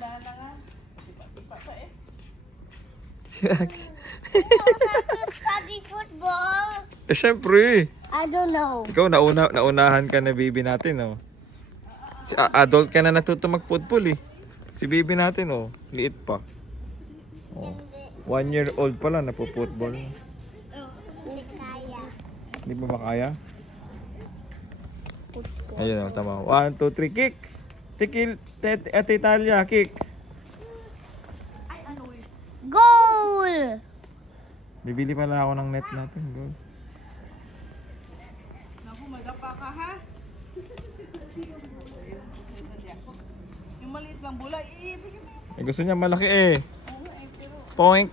na nga. Sipa pa eh. to study football. Eh, syempre. I don't know. Ikaw, naunahan ka na baby natin, oh. Si adult ka na natuto mag-football, eh. Si baby natin, oh. Liit pa. Oh. 1 year old pa lang, napo-football. Hindi kaya. Hindi mo makaya? Ayun, oh, tama. 1, 2, 3, kick! Tikil, Ate Talia, kick! Ay, ano eh. Goal! Bibili pala ako ng net natin, goal. Naku, magapa ka ha. Yung maliit lang bola, ibigay mo. Eh, gusto niya malaki, eh. Poink!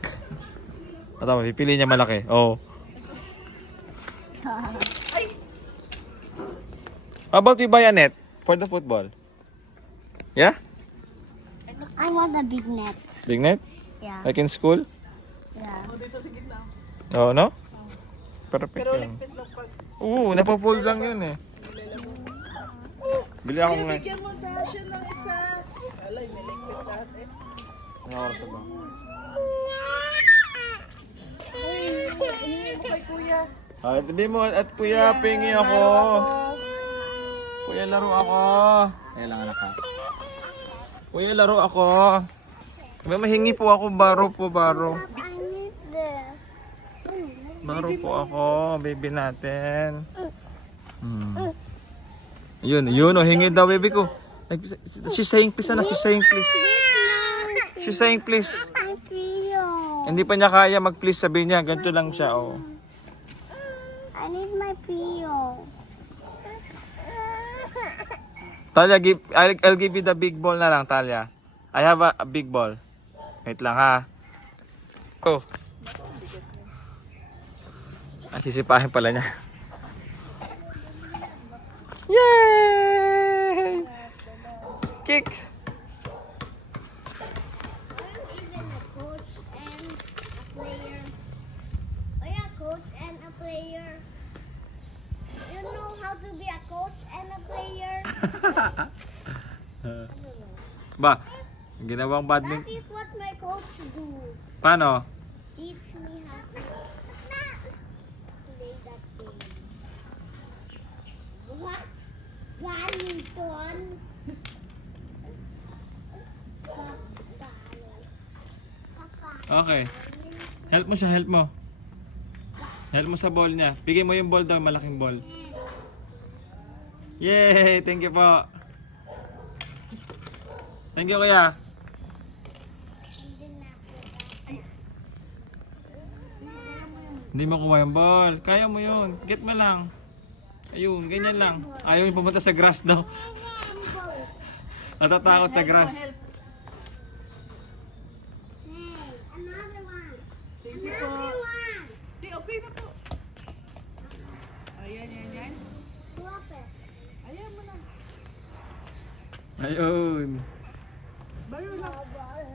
Tama, pipili niya malaki. Oh. Ay! How about we buy a net for the football? Yeah? I want a big net. Big net? Yeah. Like in school? Yeah. O, dito sa gitna. Oh, no? Perfect Pero yun. likpit lang pag... Oo, napapull lang yun eh. Bili ako ng... Bigyan mo na siya ng isa. Alay, may likpit lahat eh. Ano oras ba? Uy, hingin mo kay kuya. Ah, hindi mo at kuya, pingi ako. Kuya, laro ako. Kailangan ka. Kuya, laro ako. May mahingi po ako, baro po, baro. I need this. Baro po ako, baby natin. Yun, oh, hingi daw, baby ko. She's saying please, anak. She's saying please. She's saying please. I feel. Hindi pa niya kaya mag-please, sabi niya. Ganito lang siya, oh. I need my peel. Talia, I'll give you the big ball na lang, Talia. I have a big ball. Wait lang, ha. Oh. Ay, sisipahin pala niya. Yay! Kick! Even a coach and a player. Oh yeah, coach and a player. You know how to be a coach and a player? I don't know. Ba, ginawang That badminton. is what my coach do. Paano? Teach me how to play that game. What? Badminton? Okay. Help mo siya, help mo. Help mo sa ball niya. Bigay mo yung ball daw, malaking ball. Yay! Thank you po. Thank you, kuya. Hindi mo kuha yung ball. Kaya mo yun. Get mo lang. Ayun, ganyan lang. Ayaw yung pumunta sa grass daw. Natatakot sa grass. Hey, another one. Thank you po. Another one. Si, okay na po. Ayan, yan, yan. Drop it. Ayan mo na. Ayun. Bayo lang.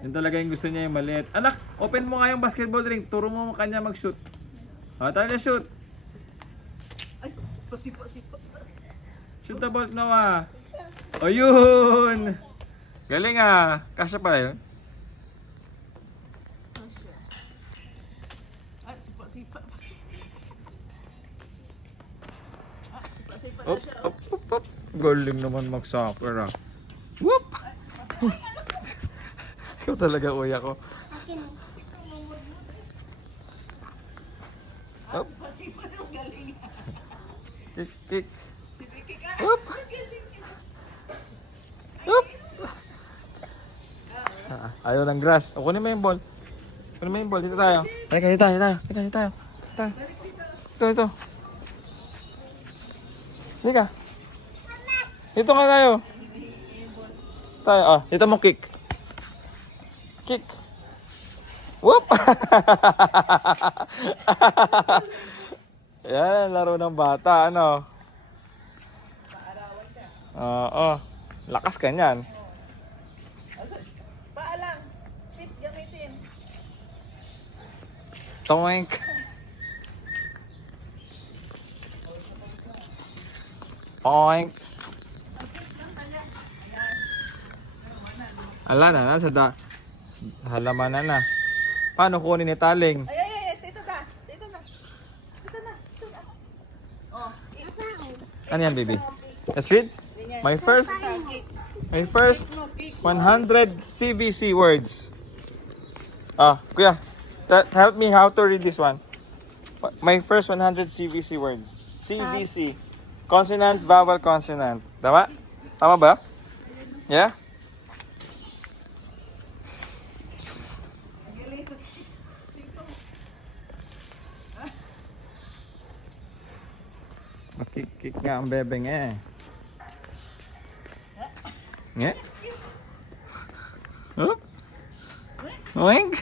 Yun talaga yung gusto niya yung maliit. Anak, open mo nga yung basketball ring. Turo mo kanya mag-shoot. Talia, shoot. Ay, pasipa. Shoot the ball, Noah. Ayun. Galing ah. Kasya pala yun. Ay, sipa. Ah, sipa na Up, siya. up, up, up. Galing naman mag-soccer ah. Whoop! Ikaw talaga uya ko. Up. Pasipa ng galing. Kick, kick. Sige, Up. Up. Ayaw ng grass. O, kunin mo yung ball. Kunin mo yung ball. Dito tayo. Dito tayo. Ito. Dika. Dito nga tayo. Dito mo kick. Kick. Whoop! Yan, laro ng bata, ano? Oo. Lakas ka niyan. Paalang. Fit gamitin. Toink. Oink. Hala na, nasa halamanan na. Paano kunin ni Taling? Ay. Dito na. Dito na. Oh, Ano yan, baby? Let's read. My first 100 CBC words. Kuya, help me how to read this one. My first 100 CBC words. CVC. Consonant, vowel, consonant. Tama? Tama ba? Yeah? Makikik nga ang bebeng eh. Nge? Huh? Oink?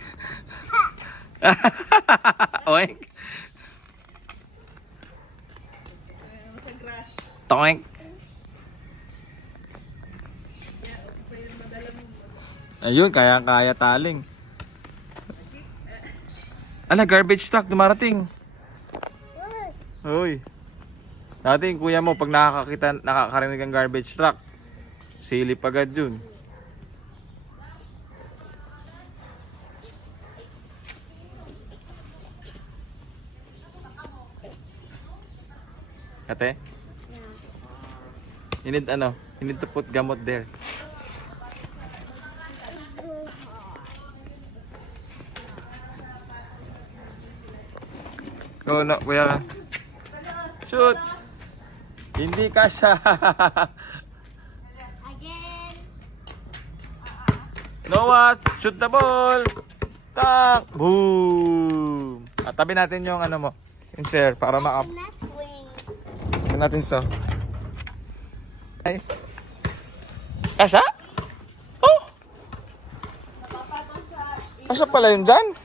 Oink? sa grass. Toink? Ayun, kaya Taling. Ala, garbage truck dumarating. Hoy. Dati yung kuya mo, pag nakakarinig ng garbage truck, silip agad yun. Ate? You need You need to put gamot there. Go no, kuya. Shoot! Hindi kasha. Again. Noah, shoot the ball. Tak! Boom! Tabi natin yung mo, yung chair para The next wing. Tignan natin to. Ay. Kasha? Oh! Kasha pala yun dyan?